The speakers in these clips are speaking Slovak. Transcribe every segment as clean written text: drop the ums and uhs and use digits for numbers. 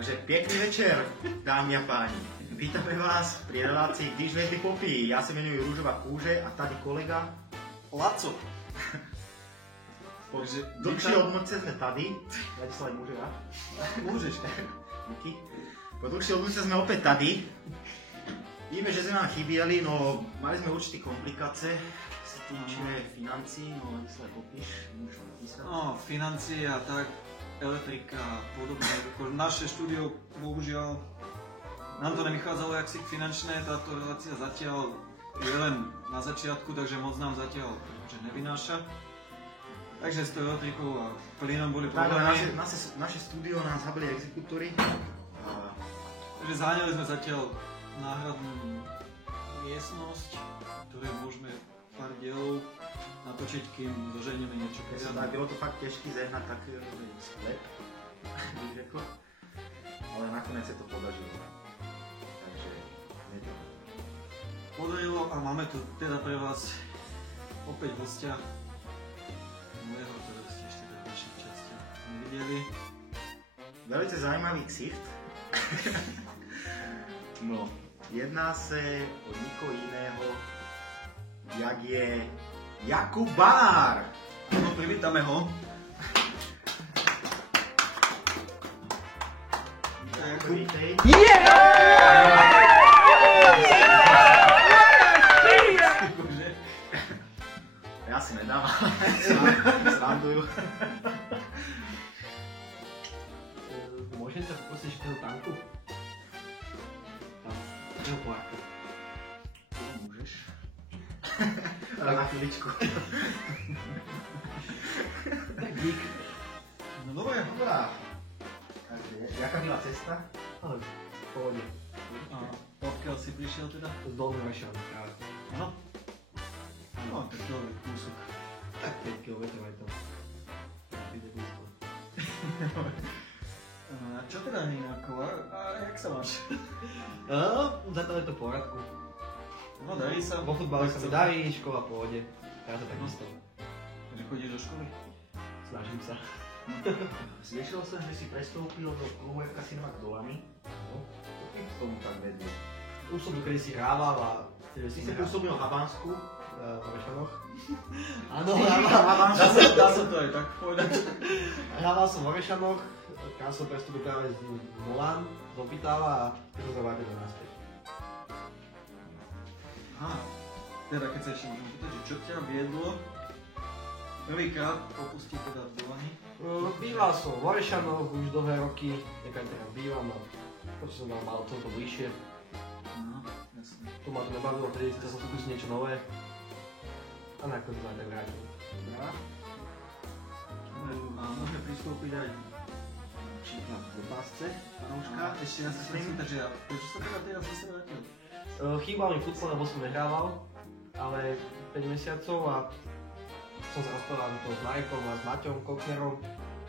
Takže pekný večer, dámy a páni. Vítame vás pri relácii Když hviezdy popí. Ja sa menujem Rúžová kúže a tady kolega Laco. Po dlhšej odmlce sme tady. Ladislav, môže ja? Môžeš. Díky. Po dlhšej odmlce sme opäť tady. Víme, že sme nám chyběli, no mali sme určité komplikácie. Sa týče financí, no Ladislav, popíš, môžeš popísať. No, financie a tak, elektrika a podobne. Naše štúdio, bohužiaľ, nám to nevychádzalo jak si finančné, táto relácia zatiaľ je len na začiatku, takže moc nám zatiaľ nevynáša. Takže s tou elektrikou a plynom boli problémy. Naše studio nás zabili exekútory. Takže záňali sme zatiaľ náhradnú miestnosť, ktoré môžeme pár dielov natočiť, kým doženieme niečo. Bylo to fakt ťažký zehnať taký sklep, bych řekl. Ale nakonec sa to podařilo. Takže je to. Podarilo a máme tu teda pre vás opäť hostia. Mojeho, ktorého ste ešte v ďalších častiach nevideli. Velice zajímavý ksicht. No, jedná sa o nikoho iného, jak je Jakub Banár. No, privítame ho. Vítej. Ja si nedávam. Srandujú. Môžem ťa poprosiť k toho tanku? Tam, toho pláka. Môžeš. Ale na chvíličku. Tak dík. No dobre. Dobrá. Takže, jaká byla cesta? Ale v pohode. A odkiaľ si prišiel teda? Z Dolného Vašana práve. Áno. No, tak to je kúsok. Tak 5 km aj to. Ide blízko. A čo teda nejako? A jak sa máš? Zatiaľ je to v poriadku. No darí sa. Vo futbale sa mi darí, škola v pohode. Práve takisto. Že chodíš do školy? Snažím sa. Slyšel som, že si prestoupil do klubu FK Cinemax Dolany. No, to ty k tomu tak vedli. Už som tu kedysi hrával a... Ty si pôsobil v Habánsku. V Orešanoch. Áno, Dá sa to aj tak povedať. Hrával som v Orešanoch, kam som prestúpil práve z Dolán, z Opitava a teraz sa vrátil naspäť. Aha, teda keď sa ešte môžem pýtať, že čo ťa viedlo prvýkrát opustiť teda v Dolani? Býval som v Orešanoch už dlhé roky, nekaj teraz bývam a proste som mal toto bližšie. Aha, jasne. To ma to nebavilo, tedy chcel som skúsiť niečo nové a nakoniec ma tak vrátil. Dobrá. A môžeme pristúpiť aj Napríklad v opásce, panouška. ešte ja sa chcem spýtať, že prečo sa teda teraz zase vrátil? Chýbal mi futbal, lebo som nehrával, ale 5 mesiacov a som sa rozprával s Marekom a s Maťom Kochnerom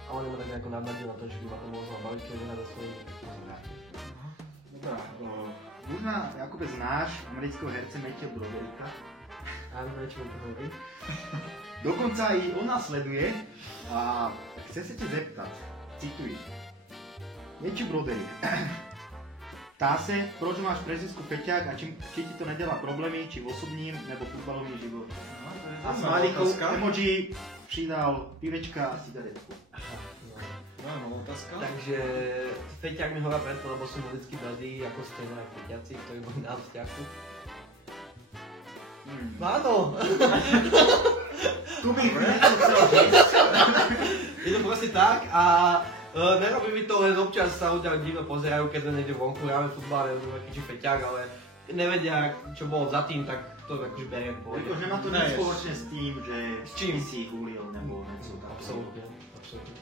a oni ma tak nejako navnadili na to, že by ma to mohlo baviť, keď nehrať za svojím, tak som sa vrátil. Dobrá. Možná, Jakube, znáš amerického herce Matthew Brodericka. Áno, niečo mi to hovorí. Dokonca i on nás sleduje a chce sa te zeptat, cituji. Matthew Broderick. Ptá se, proč máš prezivsku Feťák a či ti to nedělá problémy, či v osobním nebo futbalovým životě. A smajlíkou emoji přidal pivečka a cigaretku. No, otázka. Takže Feťák mi hovorá preto, lebo som vždycky bladý, ako ste aj Feťáci, ktorí boli na vzťahu. Áno! Tu bych niečo chcel říct. Je to proste tak a nerobí mi to, len občas sa ľudia divno pozerajú, keď sme niekde vonku hráme futbal, neviem aký či Feťák, ale nevedia, čo bolo za tým, tak to akože beriem v pohode. Jakože nemá to nič spoločné s tým, že S čím? si hulil nebo něco tak. Absolutne, absolutne.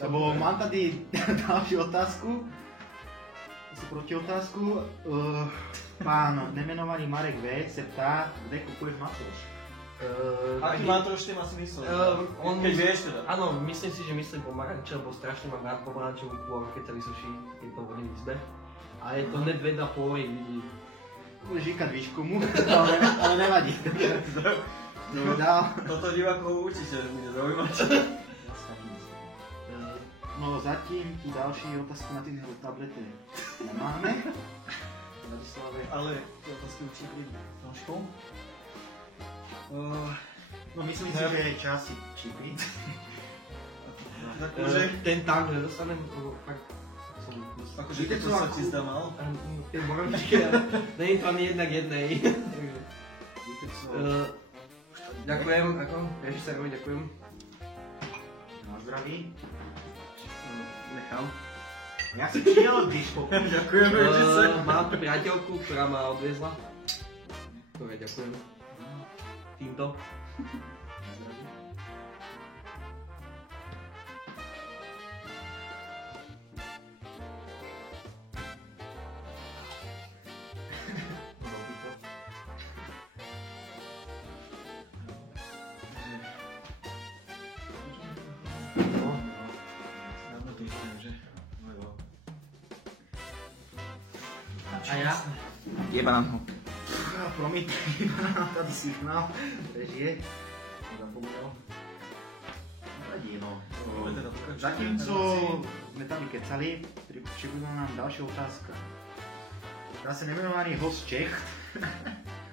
Lebo mám tady další otázku. Asi protiotázku. Pán nemenovaný Marek V. se ptá, kde kupuješ Matouš? Aký Matouš tým asi myslel? Keď vieš teda. Áno, myslím si, že myslím pomaranče, lebo strašne mám rád pomarančovú kôru, keď sa vysuší, keď to vodím v izbe. A je to hned vedľa pôry ľudí. Budeš říkať výškomu, ale nevadí. Toto divákov určite bude zaujímať. No No zatím tu další otázku na té tablete nemáme. Vladislave. Ale ty otázky určite prídu. Nožkou? No myslím si, že je čas si čipiť. Ten tank nedostanem, fakt som Akože keď to sa ti zdá mal? tie borovičky, není to ani jednak jednej. Ďakujem, režisérovi ďakujem. Na zdraví. Nechám. Ja si přijel, když pokud. Ďakujem, režisér. Mám tu priateľku, ktorá ma odviezla. Ktorej ďakujem. Týmto. Na zdraví. A ja? Jebám ho. Promiňte, jebám tady signál. Režie. Zapomněl. Nevadí, no. Zatímco jsme tady kecali, přibyla nám další otázka. Dá se nejmenovaný host Čech,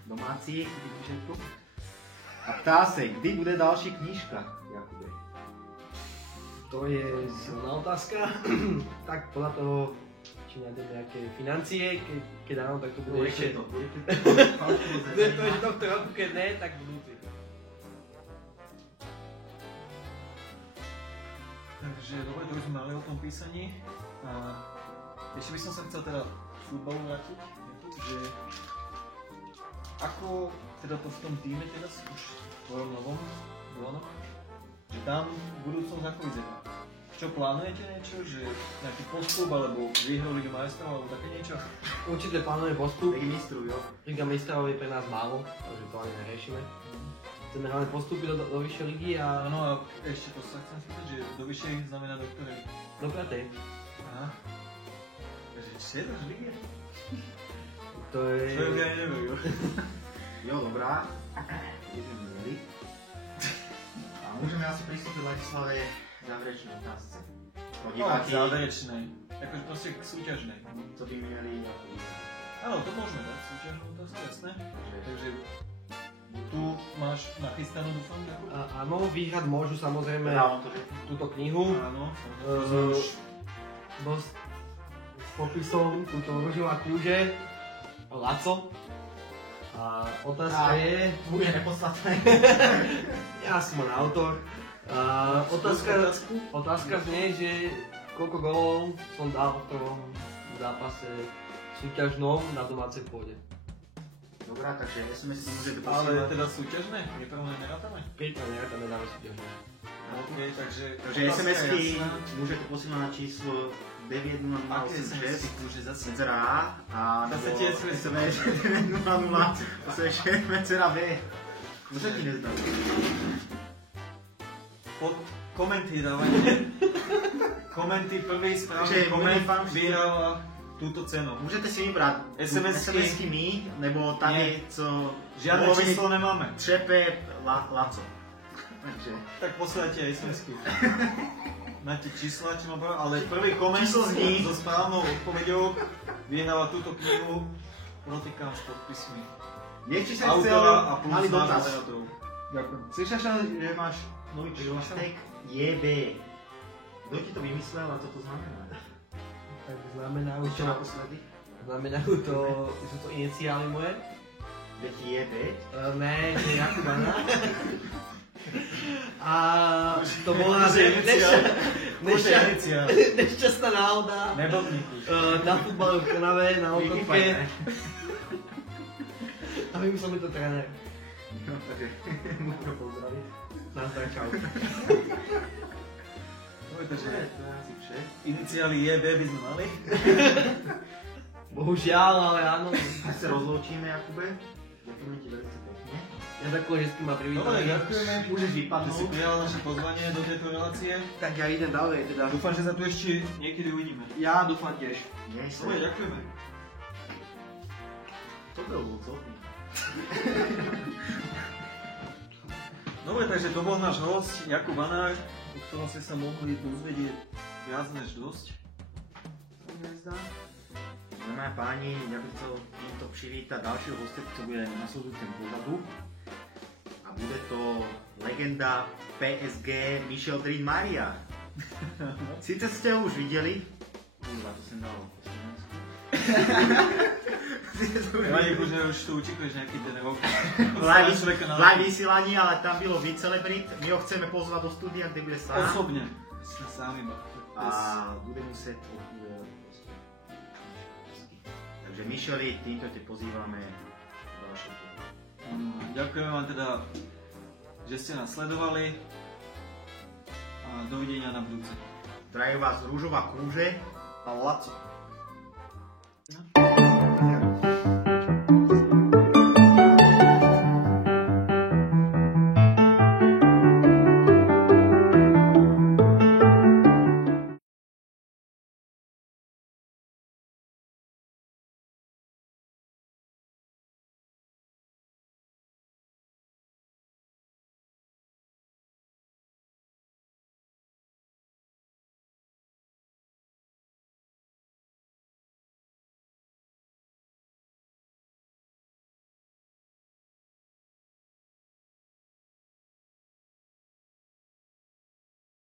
domácí, bych řekl. A ptá se, kdy bude další knížka, Jakube? To je silná otázka. Tak podľa toho, či nájdem nejaké financie, keď áno, tak to bude ešte... Bude to ešte tohto roku, keď ne, tak budúci. Takže dobre, to už sme mali o tom písaní. A ešte by som sa chcel teda futbalu vrátiť, že ako teda to v tom týme teraz už v tvojom novom Duonoch, že tam budúcnosť ako vyzerá. Čo plánujete niečo, že nejaký postup alebo výhru Ligy majstrov alebo také niečo? Určite plánujeme postup. Ligy mistrov, jo. Liga majstrov je pre nás málo, takže to ani neriešime. Chceme hlavne postúpiť do vyššej ligy a... Áno, a ešte to sa chcem spýtať, že do vyššej znamená do ktorej? Do piatej. Aha. Takže čiedaš ligy? To je... To je aj neviem, jo. Jo, dobrá. Ideme ďalej. A môžeme asi pristúpiť Ladislave záverečnej otázce. Pro diváky, Záverečnej. Akože proste súťažnej. co by měli ako Áno, to môžeme dať, súťažnú otázku, jasné. Takže tu máš nachystanú, dúfam, takú? Áno, vyhrať môžu samozrejme túto knihu. Áno, Dosť s popisom, túto ružová kľúže, Laco. A otázka je... Bude nepodstatné. Ja som len autor. Otázka znie, že koľko golov som dal v tom zápase súťažnom na domácej pôde. Dobrá, takže SMS si môžete ale posielať. teda súťažné? Neprvné nerátame? Keď to nerátame, dáme súťažné. OK, takže SMS-ky môžete posielať na číslo 90086 mecera A Zase nebo ti SMS 90086 mecera B. To sa ti nezdá. Pod komenty dávajte. Komenty, prvý správny koment vyhráva túto cenu. Můžete si vybrat SMS-ky my, nebo tady, co... Žiadne číslo nemáme. Třepe Laco. Takže... Tak posielajte SMS-ky. Máte čísla, či mám povedať, ale prvý koment so správnou odpoveďou vyhráva túto knihu Protykám s podpismi Ještě se autora a plus malý náš dotaz. moderátorov. Ďakujem. Slyšel, že máš nový přihlášek JB. Kdo ti to vymyslel a co to znamená? Tak znamenajú Ešte to... naposledy? Znamenajú to, sú to iniciály moje. Veď JB? Ne, že Jakub Anna. A to bola nešťastná náhoda na futbale v Trnave, na otočke. A vymyslel mi to tréner. No, takže môžu to pozdraviť. Nazdar, čau. Takže To je asi vše. iniciály JB by sme mali. Bohužiaľ, ale áno. Až sa rozloučíme, Jakube. Ďakujeme ti veľmi pekne. Ja takové hezky ma Dobre, privítali. ďakujeme. Môžeš Že si vypadnúť. prijal naše pozvanie do tejto relácie. Tak ja idem ďalej teda. Dúfam, že sa tu ešte niekedy uvidíme. Ja dúfam tiež. Nej sa. Dobre, ďakujeme. To bolo co? Dobre, takže to bol náš host Jakub Anár, o ktorom ste sa mohli dozvedieť viac než dosť. To mi zdá. Dámy a páni, ja bych chcel týmto přivítať ďalšieho hostia, čo bude na nasledujúcem pohľadu. A bude to legenda PSG Michel Drin Maria. Sice ste ho už videli. Kurva, to som dal. Ani už tu učíkuješ nejaký ten rok. Live vysielaní, ale tam bylo víc celebrit. My ho chceme pozvať do studia, kde bude sám. Osobne. Sme sám iba. A bude muset Takže Micheli, týmto te pozývame do vašej pohľadu. Ďakujeme vám teda, že ste nás sledovali a dovidenia na budúce. Zdraví vás Rúžová kúže A Laco.